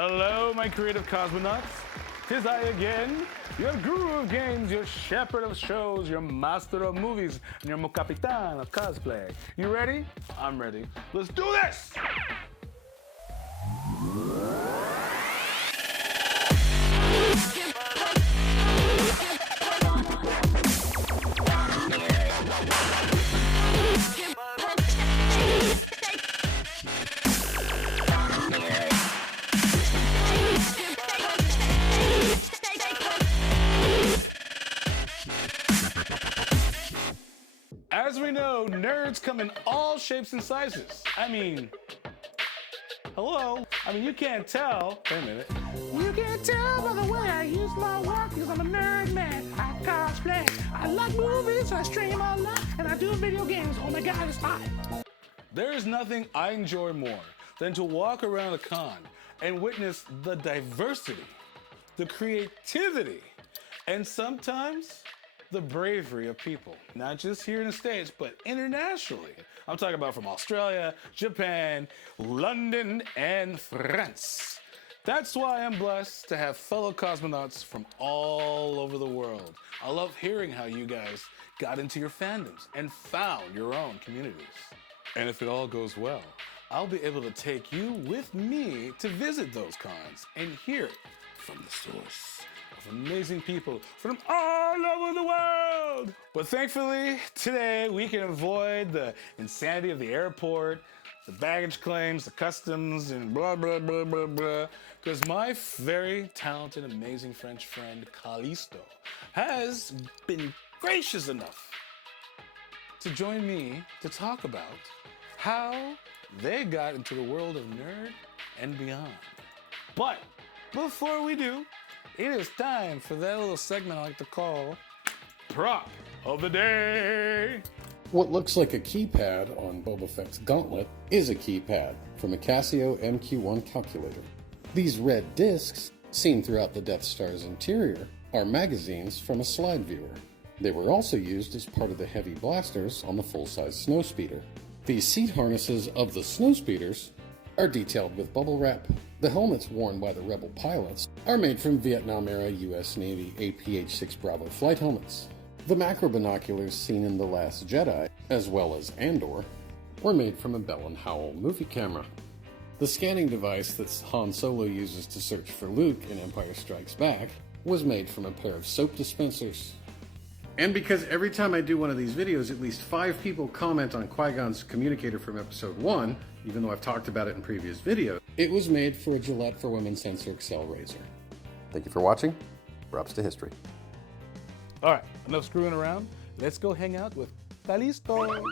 Hello, my creative cosmonauts. 'Tis I again, your guru of games, your shepherd of shows, your master of movies, and your mocapitan of cosplay. You ready? I'm ready. Let's do this! As we know, nerds come in all shapes and sizes. Hello? You can't tell. Wait a minute. You can't tell by the way I use my work because I'm a nerd man. I cosplay. I like movies, I stream a lot, and I do video games. Oh my God, it's hot. There is nothing I enjoy more than to walk around a con and witness the diversity, the creativity, and sometimes the bravery of people, not just here in the States, but internationally. I'm talking about from Australia, Japan, London, and France. That's why I'm blessed to have fellow cosmonauts from all over the world. I love hearing how you guys got into your fandoms and found your own communities. And if it all goes well, I'll be able to take you with me to visit those cons and hear it from the source. Amazing people from all over the world. But thankfully, today we can avoid the insanity of the airport, the baggage claims, the customs, and blah, blah, blah, blah, blah. Because my very talented, amazing French friend, Callisto, has been gracious enough to join me to talk about how they got into the world of nerd and beyond. But before we do, it is time for that little segment I like to call Prop of the Day. What looks like a keypad on Boba Fett's gauntlet is a keypad from a Casio MQ-1 calculator. These red discs, seen throughout the Death Star's interior, are magazines from a slide viewer. They were also used as part of the heavy blasters on the full-size snowspeeder. These seat harnesses of the snowspeeders are detailed with bubble wrap. The helmets worn by the Rebel pilots are made from Vietnam-era U.S. Navy APH-6 Bravo flight helmets. The macro binoculars seen in The Last Jedi, as well as Andor, were made from a Bell & Howell movie camera. The scanning device that Han Solo uses to search for Luke in Empire Strikes Back was made from a pair of soap dispensers. And because every time I do one of these videos, at least 5 people comment on Qui-Gon's communicator from episode 1, even though I've talked about it in previous videos, it was made for a Gillette for Women Sensor Excel razor. Thank you for watching. Props to history. All right, enough screwing around. Let's go hang out with Callisto.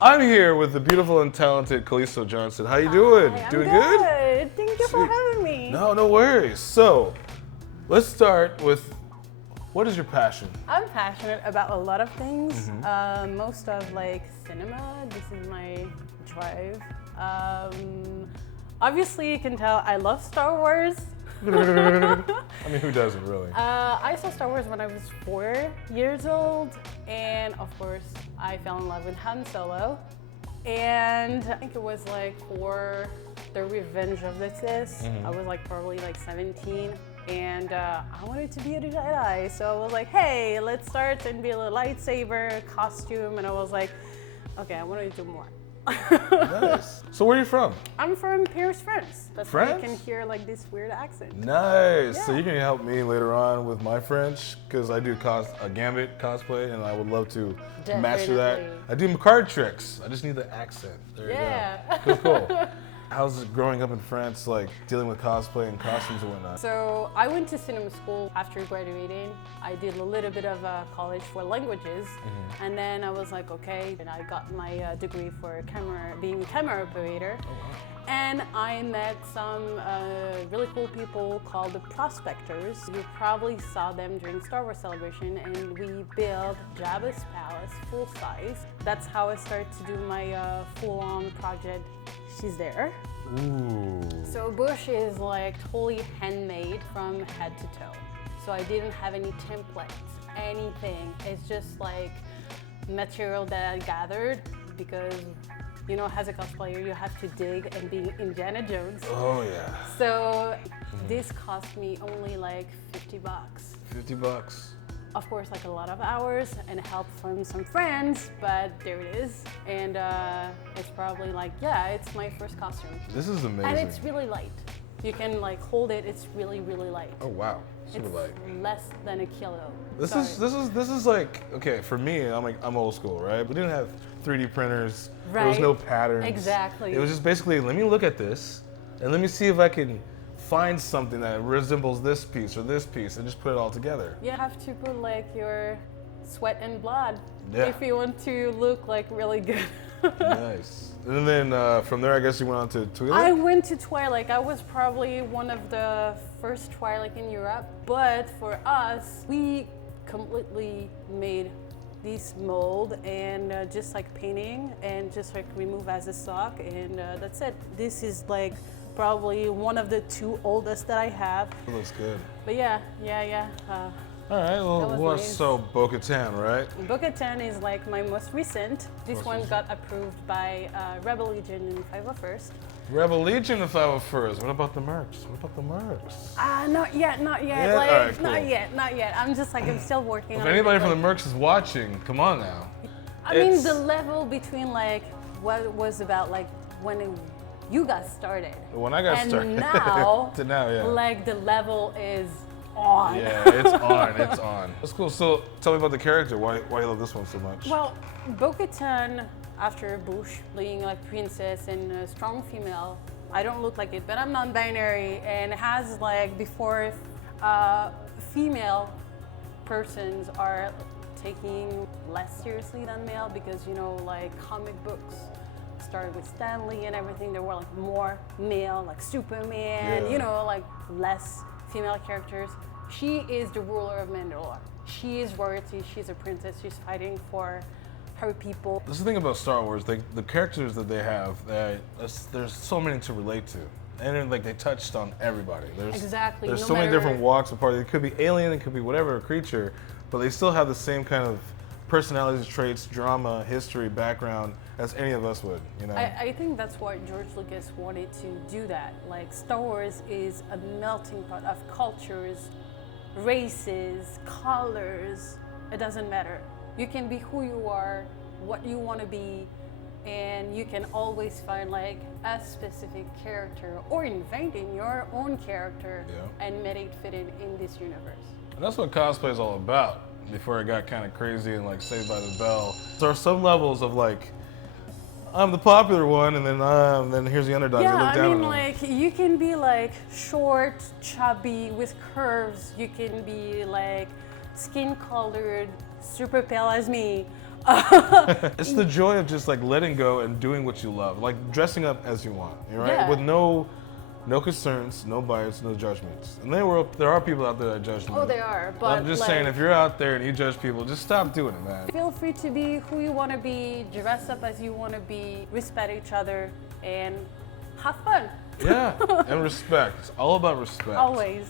I'm here with the beautiful and talented Callisto Johnson. How you doing? I'm doing good? Thank you for having me. No worries. So, let's start with, what is your passion? I'm passionate about a lot of things. Most of cinema. This is my drive. Obviously, you can tell I love Star Wars. Who doesn't really? I saw Star Wars when I was 4 years old, and of course, I fell in love with Han Solo. And I think it was for the Revenge of the Sith. I was probably 17. And I wanted to be a Jedi, so I was like, hey, let's start and be a little lightsaber, costume, and I was like, okay, I want to do more. Nice. So where are you from? I'm from Paris, France. That's why you can hear this weird accent. Nice. Yeah. So you can help me later on with my French, because I do a Gambit cosplay, and I would love to master that. I do card tricks. I just need the accent. There you go. Cool. How's it growing up in France, dealing with cosplay and costumes and whatnot? So I went to cinema school after graduating. I did a little bit of college for languages, and then I was like, okay, and I got my degree for being a camera operator. Oh, wow. And I met some really cool people called the Prospectors. You probably saw them during Star Wars Celebration, and we built Jabba's Palace full size. That's how I started to do my full-on project. She's there. Ooh. So Bush is totally handmade from head to toe. So I didn't have any templates, anything. It's just material that I gathered because, as a cosplayer, you have to dig and be Indiana Jones. Oh yeah. So this cost me only like $50. 50 bucks. Of course, like a lot of hours and help from some friends, but there it is. And it's probably like, yeah, it's my first costume. This is amazing. And it's really light. You can like hold it, it's really, really light. Oh wow, super It's light. less than a kilo. This is like, okay, for me, I'm old school, right? We didn't have 3D printers. There was Right. no patterns. Exactly. It was just basically, let me look at this and let me see if I can find something that resembles this piece or this piece and just put it all together. You have to put like your sweat and blood Yeah. if you want to look like really good. Nice. And then from there, I guess you went on to Twilight? I went to Twilight. I was probably one of the first Twilight in Europe, but for us, we completely made this mold and just like painting and just like remove as a sock and that's it. This is like probably one of the 2 oldest that I have. It looks good. But yeah. All right, That well, was nice. so Bo-Katan, right? Bo-Katan is like my most recent. This Most one recent. got approved by Rebel Legion in 501st. Rebel Legion if I were first. What about the mercs? Not yet. Yeah? Like, Alright, cool. not yet. I'm just like, I'm still working If on it. anybody like, from the mercs is watching, come on now. I mean, It's- the level between like what it was about like when you got started. When I got and started. now, To now, yeah. like the level is on. Yeah, it's on, it's on. That's cool. So tell me about the character. Why you love this one so much? Well, Bo-Katan, after Bush being like princess and a strong female, I don't look like it, but I'm non-binary and has like before female persons are taking less seriously than male because you know like comic books started with Stan Lee and everything. There were like more male, like Superman, Yeah. you know, like less female characters. She is the ruler of Mandalore. She is royalty. She's a princess. She's fighting for her people. That's the thing about Star Wars. The characters that they have, there's so many to relate to. And then, like they touched on everybody. Exactly, There's no so many matter- different walks of party. It could be alien, it could be whatever creature, but they still have the same kind of personalities, traits, drama, history, background as any of us would. You know. I think that's why George Lucas wanted to do that. Like Star Wars is a melting pot of cultures, races, colors. It doesn't matter. You can be who you are, what you want to be, and you can always find like a specific character or inventing your own character Yeah. and make it fit in this universe. And that's what cosplay is all about. Before it got kind of crazy and like Saved by the Bell, there are some levels of like, I'm the popular one, and then here's the underdog. Yeah, They look I down mean, on them. like, you can be, like, short, chubby, with curves. You can be, like, skin-colored, super pale as me. It's the joy of just like letting go and doing what you love, like dressing up as you want, right? Yeah. With no concerns, no bias, no judgments. And there are people out there that judge me. Oh, there are, but, I'm just like, saying, if you're out there and you judge people, just stop doing it, man. Feel free to be who you want to be, dress up as you want to be, respect each other, and have fun. Yeah, and respect. It's all about respect. Always.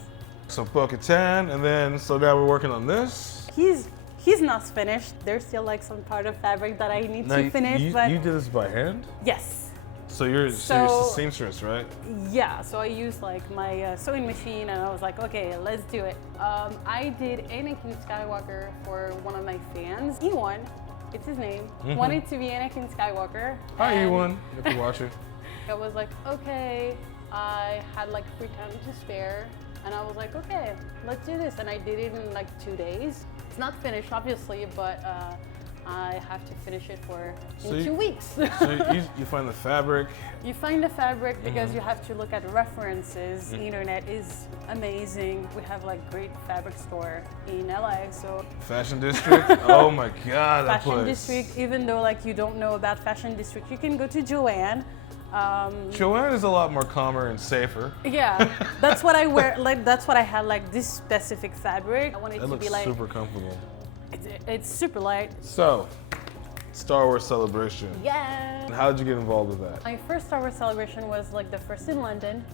So Bo-Katan, and then so now we're working on this. He's not finished. There's still like some part of fabric that I need Now, to finish, you but did this by hand? yes. So you're a So- seamstress, right? Yeah, so I used like my sewing machine and I was like, okay, let's do it. I did Anakin Skywalker for one of my fans. Ewan, it's his name, wanted to be Anakin Skywalker. Hi, and Ewan, if you watch it. I was like, okay, I had like free time to spare and I was like, okay, let's do this. And I did it in like 2 days. It's not finished, obviously, but I have to finish it So in you- 2 weeks. So you find the fabric. You find the fabric because you have to look at references. The internet is amazing. We have like great fabric store in LA, so Fashion District. Oh my God, that Fashion place. District. Even though like you don't know about Fashion District, you can go to Joanne. Joanne is a lot more calmer and safer. Yeah, that's what I wear. Like that's what I had. Like this specific fabric. I wanted That to looks be like super comfortable. it's super light. So, Star Wars Celebration. Yeah. How did you get involved with that? My first Star Wars celebration was like the first in London.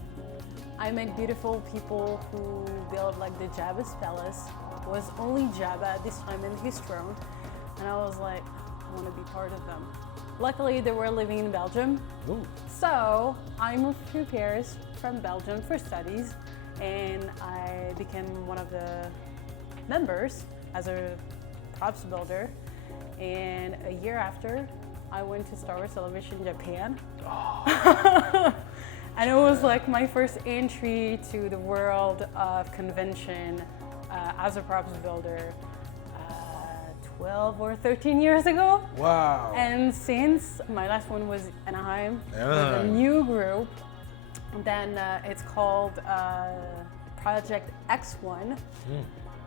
I met beautiful people who built like the Jabba's palace. It was only Jabba at this time in his throne. And I was like, I want to be part of them. Luckily, they were living in Belgium. Ooh. So I moved to Paris from Belgium for studies, and I became one of the members as a props builder. And a year after, I went to Star Wars Celebration Japan. Oh. And it was like my first entry to the world of convention as a props builder 12 or 13 years ago. Wow. And since my last one was Anaheim with a new group, then it's called Project X1.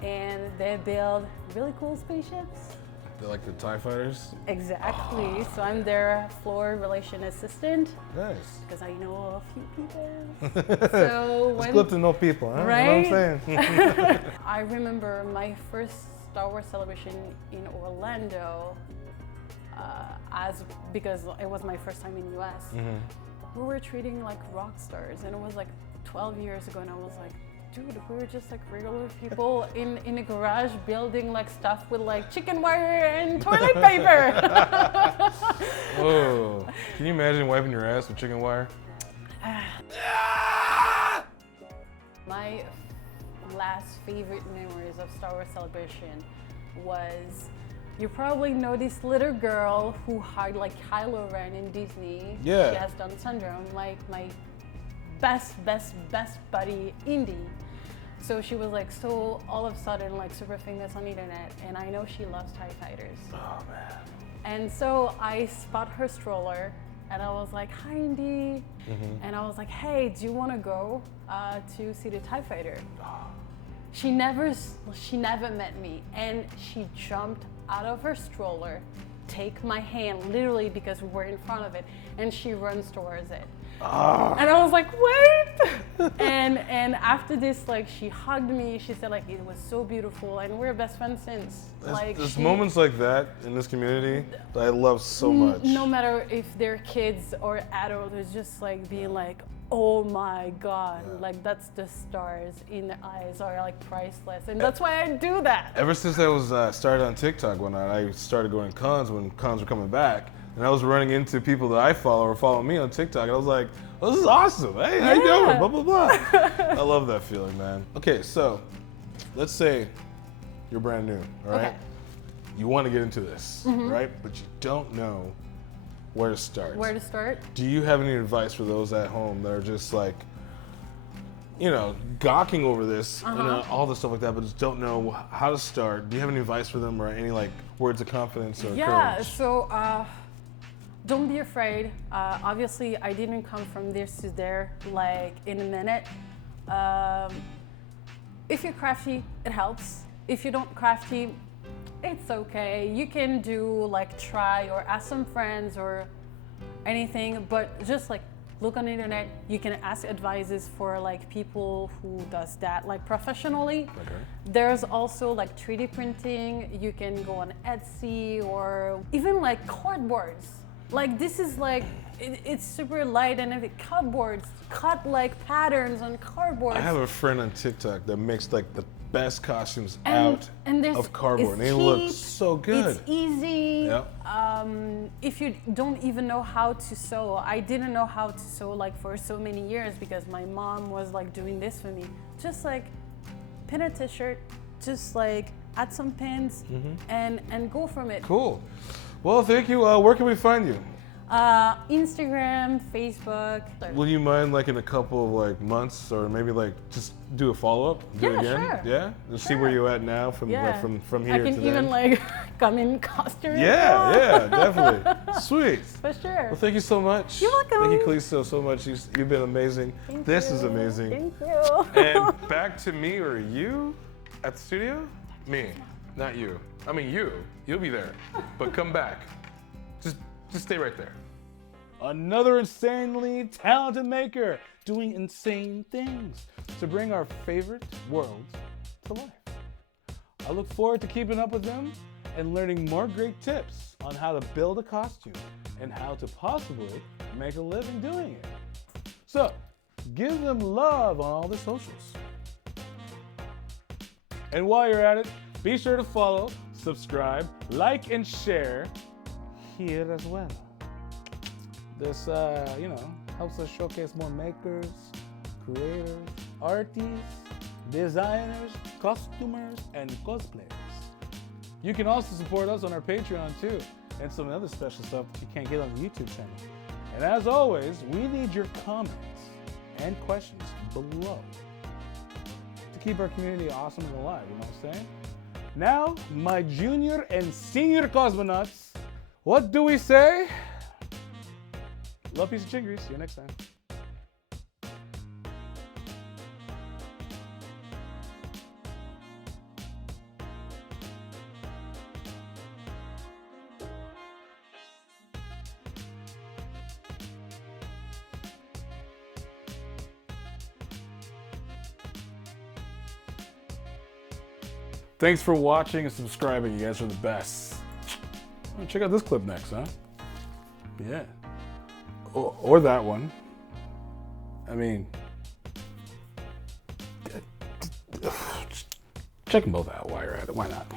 And they build really cool spaceships. They're like the TIE fighters? Exactly. Oh. So I'm their floor relation assistant. Nice. Because I know a few people. So it's good to know people, huh? Right? You know what I'm saying? I remember my first Star Wars celebration in Orlando, because it was my first time in the US. We were treating like rock stars, and it was like 12 years ago, and I was like, dude, we were just like regular people in a garage building like stuff with like chicken wire and toilet paper. Whoa. Can you imagine wiping your ass with chicken wire? My last favorite memories of Star Wars Celebration was, you probably know this little girl who hired like Kylo Ren in Disney. Yeah. She has Down syndrome, like my best buddy, Indy. So she was like so all of a sudden like super famous on the internet, and I know she loves TIE fighters. Oh man. And so I spot her stroller, and I was like, hi Indy. And I was like, hey, do you want to go to see the TIE fighter? She never met me, and she jumped out of her stroller, take my hand, literally because we were in front of it, and she runs towards it. And I was like, wait! and after this, like, she hugged me. She said like it was so beautiful, and we're best friends since. There's moments like that in this community that I love so much. No matter if they're kids or adults, it's just like being like, oh my God, like that's the stars in the eyes are like priceless, and that's why I do that. Ever since I was started on TikTok, when I started going to cons when cons were coming back, and I was running into people that I follow or follow me on TikTok, and I was like, oh, this is awesome. Hey, how you doing? Blah, blah, blah. I love that feeling, man. Okay, so let's say you're brand new, all right? Okay. You want to get into this, right? But you don't know where to start. Where to start? Do you have any advice for those at home that are just like, you know, gawking over this and all this stuff like that, but just don't know how to start? Do you have any advice for them or any like words of confidence or courage? So don't be afraid. Obviously, I didn't come from this to there like in a minute. If you're crafty, it helps. If you don't crafty, it's okay. You can do like try or ask some friends or anything, but just like look on the internet. You can ask advices for like people who does that like professionally. Okay. There's also like 3D printing. You can go on Etsy or even like cardboards. Like this is like, it's super light, and if it cardboards, cut like patterns on cardboard. I have a friend on TikTok that makes like the best costumes out of cardboard, and they look so good. It's easy. Yep. If you don't even know how to sew, I didn't know how to sew like for so many years because my mom was like doing this for me. Just like pin a t-shirt, just like add some pins and go from it. Cool. Well, thank you. Where can we find you? Instagram, Facebook. Will you mind like in a couple of like months or maybe like just do a follow-up? Do it again? Sure. Yeah? Just see where you're at now from here I to can then. even like come in costume. Yeah, definitely. Sweet. For sure. Well, thank you so much. You're welcome. Thank you, Callisto, so much. You've been amazing. This is amazing. Thank you. And back to me or you at the studio? Me, not you. I mean you. You'll be there. But come back. Just stay right there. Another insanely talented maker doing insane things to bring our favorite worlds to life. I look forward to keeping up with them and learning more great tips on how to build a costume and how to possibly make a living doing it. So, give them love on all the socials. And while you're at it, be sure to follow, subscribe, like, and share here as well. This, helps us showcase more makers, creators, artists, designers, costumers, and cosplayers. You can also support us on our Patreon too, and some other special stuff that you can't get on the YouTube channel. And as always, we need your comments and questions below to keep our community awesome and alive, you know what I'm saying? Now, my junior and senior cosmonauts, what do we say? Love, peace, and chingries. See you next time. Thanks for watching and subscribing. You guys are the best. Check out this clip next, huh? Yeah. Or that one. I mean, check them both out while you're at it. Why not?